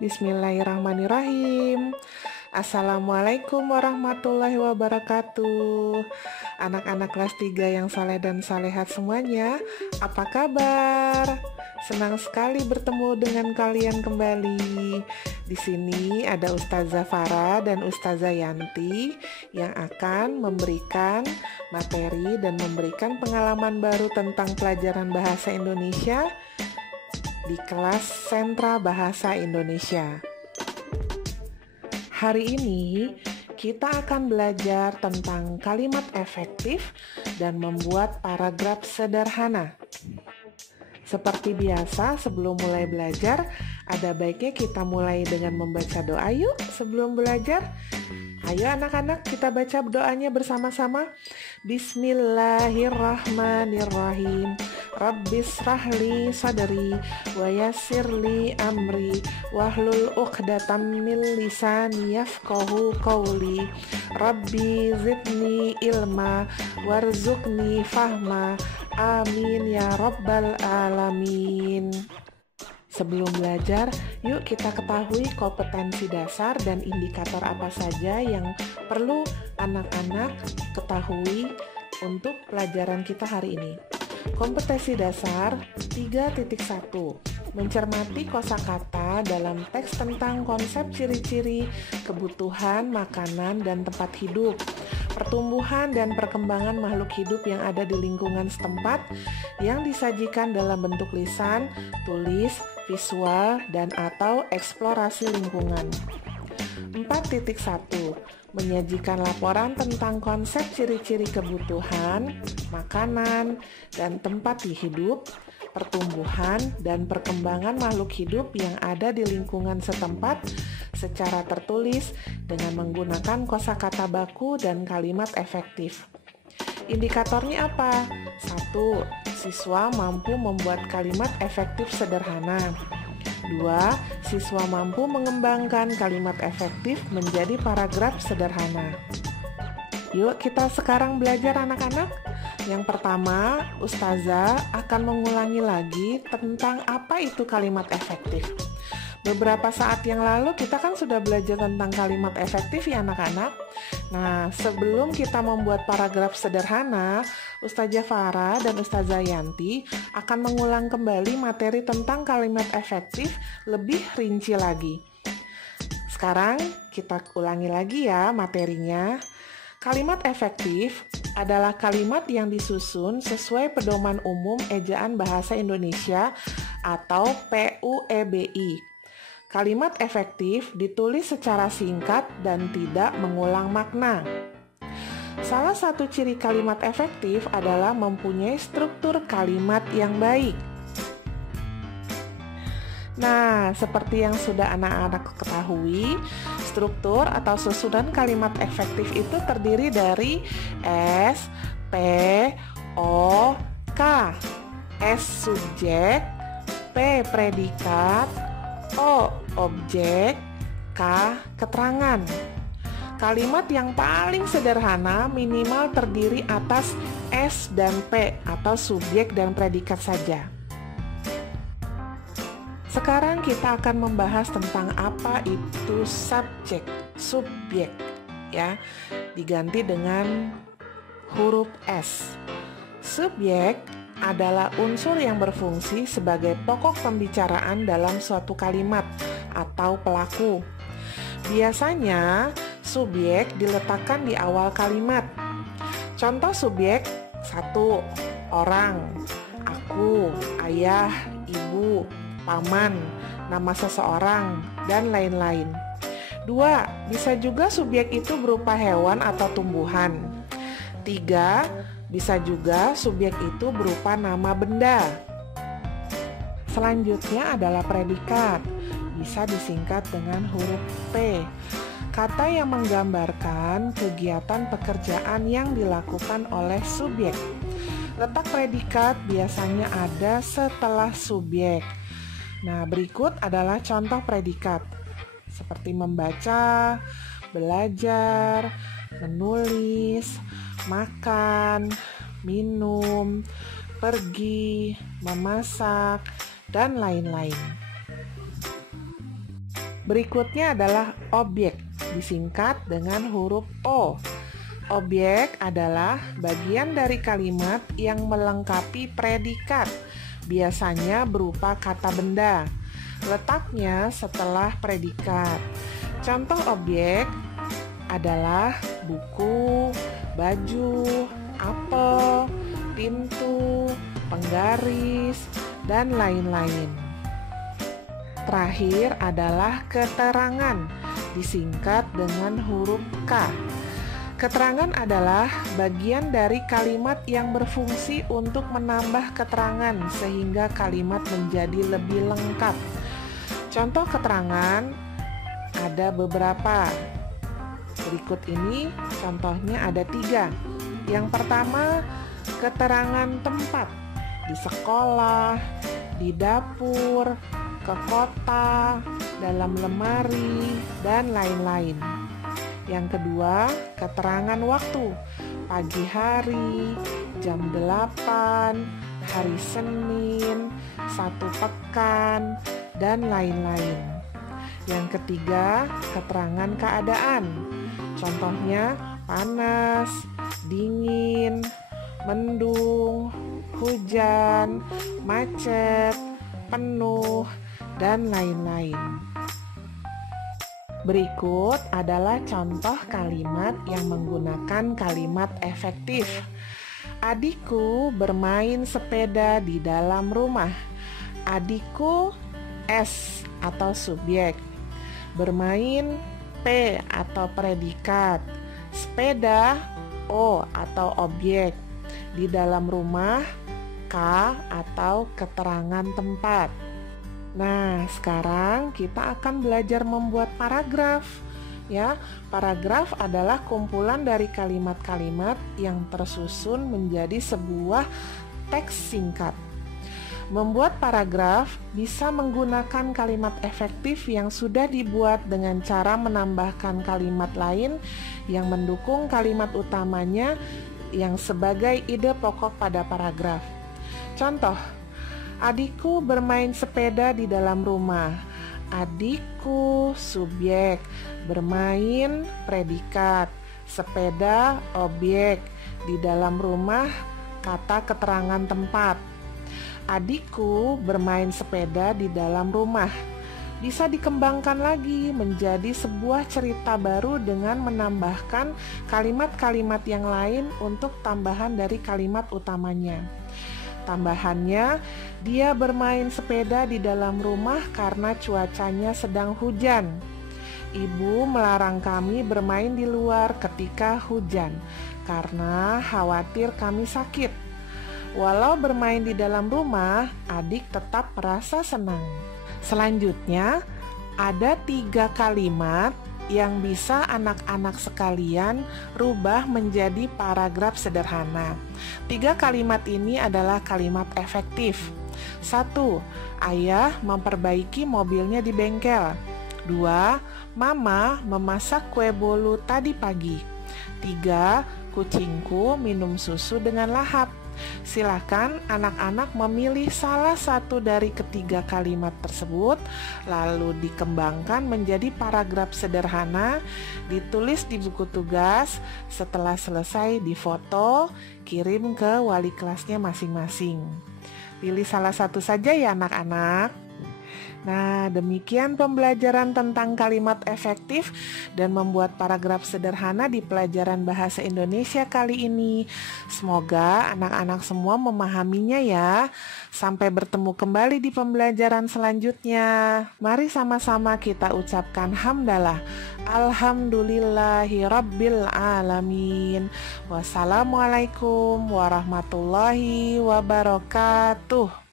Bismillahirrahmanirrahim. Assalamualaikum warahmatullahi wabarakatuh. Anak-anak kelas 3 yang saleh dan salehat semuanya, apa kabar? Senang sekali bertemu dengan kalian kembali. Di sini ada Ustazah Farah dan Ustazah Yanti yang akan memberikan materi dan memberikan pengalaman baru tentang pelajaran bahasa Indonesia di kelas Sentra Bahasa Indonesia. Hari ini kita akan belajar tentang kalimat efektif dan membuat paragraf sederhana. Seperti biasa, sebelum mulai belajar, ada baiknya kita mulai dengan membaca doa yuk sebelum belajar. Ayo anak-anak, kita baca doanya bersama-sama. Bismillahirrahmanirrahim. Rabbisrahli sadri wa yassirli amri wahlul 'uqdatam min lisani yafqahu qawli. Rabbi zidni ilma warzuqni fahma. Amin ya rabbal alamin. Sebelum belajar, yuk kita ketahui kompetensi dasar dan indikator apa saja yang perlu anak-anak ketahui untuk pelajaran kita hari ini. Kompetensi dasar 3.1. Mencermati kosakata dalam teks tentang konsep ciri-ciri kebutuhan makanan dan tempat hidup, pertumbuhan dan perkembangan makhluk hidup yang ada di lingkungan setempat yang disajikan dalam bentuk lisan, tulis, visual, dan atau eksplorasi lingkungan. 4.1. Menyajikan laporan tentang konsep ciri-ciri kebutuhan, makanan, dan tempat hidup, pertumbuhan, dan perkembangan makhluk hidup yang ada di lingkungan setempat secara tertulis dengan menggunakan kosakata baku dan kalimat efektif. Indikatornya apa? 1. Siswa mampu membuat kalimat efektif sederhana. 2. Siswa mampu mengembangkan kalimat efektif menjadi paragraf sederhana. Yuk kita sekarang belajar anak-anak. Yang pertama, Ustazah akan mengulangi lagi tentang apa itu kalimat efektif. Beberapa saat yang lalu kita kan sudah belajar tentang kalimat efektif ya anak-anak. Nah, sebelum kita membuat paragraf sederhana, Ustazah Farah dan Ustazah Yanti akan mengulang kembali materi tentang kalimat efektif lebih rinci lagi. Sekarang kita ulangi lagi ya materinya. Kalimat efektif adalah kalimat yang disusun sesuai pedoman umum ejaan bahasa Indonesia atau PUEBI. Kalimat efektif ditulis secara singkat dan tidak mengulang makna. Salah satu ciri kalimat efektif adalah mempunyai struktur kalimat yang baik. Nah, seperti yang sudah anak-anak ketahui, struktur atau susunan kalimat efektif itu terdiri dari S, P, O, K. S subjek, P predikat, O objek, K keterangan. Kalimat yang paling sederhana minimal terdiri atas S dan P atau subjek dan predikat saja. Sekarang kita akan membahas tentang apa itu subjek ya, diganti dengan huruf S. Subjek adalah unsur yang berfungsi sebagai pokok pembicaraan dalam suatu kalimat atau pelaku. Biasanya subjek diletakkan di awal kalimat. Contoh subjek: 1. Orang, aku, ayah, ibu, paman, nama seseorang, dan lain-lain. 2. Bisa juga subjek itu berupa hewan atau tumbuhan. 3. Bisa juga subjek itu berupa nama benda. Selanjutnya adalah predikat. Bisa disingkat dengan huruf P. Kata yang menggambarkan kegiatan pekerjaan yang dilakukan oleh subjek. Letak predikat biasanya ada setelah subjek. Nah, berikut adalah contoh predikat. Seperti membaca, belajar, menulis, makan, minum, pergi, memasak, dan lain-lain. Berikutnya adalah objek, disingkat dengan huruf O. Objek adalah bagian dari kalimat yang melengkapi predikat, biasanya berupa kata benda. Letaknya setelah predikat. Contoh objek adalah buku, baju, apel, pintu, penggaris, dan lain-lain. Terakhir adalah keterangan, disingkat dengan huruf K. Keterangan adalah bagian dari kalimat yang berfungsi untuk menambah keterangan sehingga kalimat menjadi lebih lengkap. Contoh keterangan ada beberapa. Berikut ini contohnya ada 3. Yang pertama, keterangan tempat di sekolah, di dapur, ke kota, dalam lemari, dan lain-lain. Yang kedua, keterangan waktu, pagi hari, jam 8, hari Senin, 1 pekan, dan lain-lain. Yang ketiga, keterangan keadaan. Contohnya panas, dingin, mendung, hujan, macet, penuh, dan lain-lain. Berikut adalah contoh kalimat yang menggunakan kalimat efektif. Adikku bermain sepeda di dalam rumah. Adikku S atau subjek. Bermain P atau predikat. Sepeda O atau objek. Di dalam rumah K atau keterangan tempat. Nah, sekarang kita akan belajar membuat paragraf. Ya, paragraf adalah kumpulan dari kalimat-kalimat yang tersusun menjadi sebuah teks singkat. Membuat paragraf bisa menggunakan kalimat efektif yang sudah dibuat dengan cara menambahkan kalimat lain yang mendukung kalimat utamanya yang sebagai ide pokok pada paragraf. Contoh, adikku bermain sepeda di dalam rumah. Adikku subjek, bermain predikat, sepeda objek, di dalam rumah kata keterangan tempat. Adikku bermain sepeda di dalam rumah. Bisa dikembangkan lagi menjadi sebuah cerita baru dengan menambahkan kalimat-kalimat yang lain untuk tambahan dari kalimat utamanya. Tambahannya, dia bermain sepeda di dalam rumah karena cuacanya sedang hujan. Ibu melarang kami bermain di luar ketika hujan karena khawatir kami sakit. Walau bermain di dalam rumah, adik tetap merasa senang. Selanjutnya, ada 3 kalimat yang bisa anak-anak sekalian rubah menjadi paragraf sederhana. 3 kalimat ini adalah kalimat efektif. 1. Ayah memperbaiki mobilnya di bengkel. 2. Mama memasak kue bolu tadi pagi. 3. Kucingku minum susu dengan lahap. Silakan anak-anak memilih salah satu dari ketiga kalimat tersebut, lalu dikembangkan menjadi paragraf sederhana, ditulis di buku tugas, setelah selesai difoto, kirim ke wali kelasnya masing-masing. Pilih salah satu saja ya anak-anak. Nah, demikian pembelajaran tentang kalimat efektif dan membuat paragraf sederhana di pelajaran bahasa Indonesia kali ini. Semoga anak-anak semua memahaminya ya. Sampai bertemu kembali di pembelajaran selanjutnya. Mari sama-sama kita ucapkan hamdalah. Alhamdulillahirabbil alamin. Wassalamualaikum warahmatullahi wabarakatuh.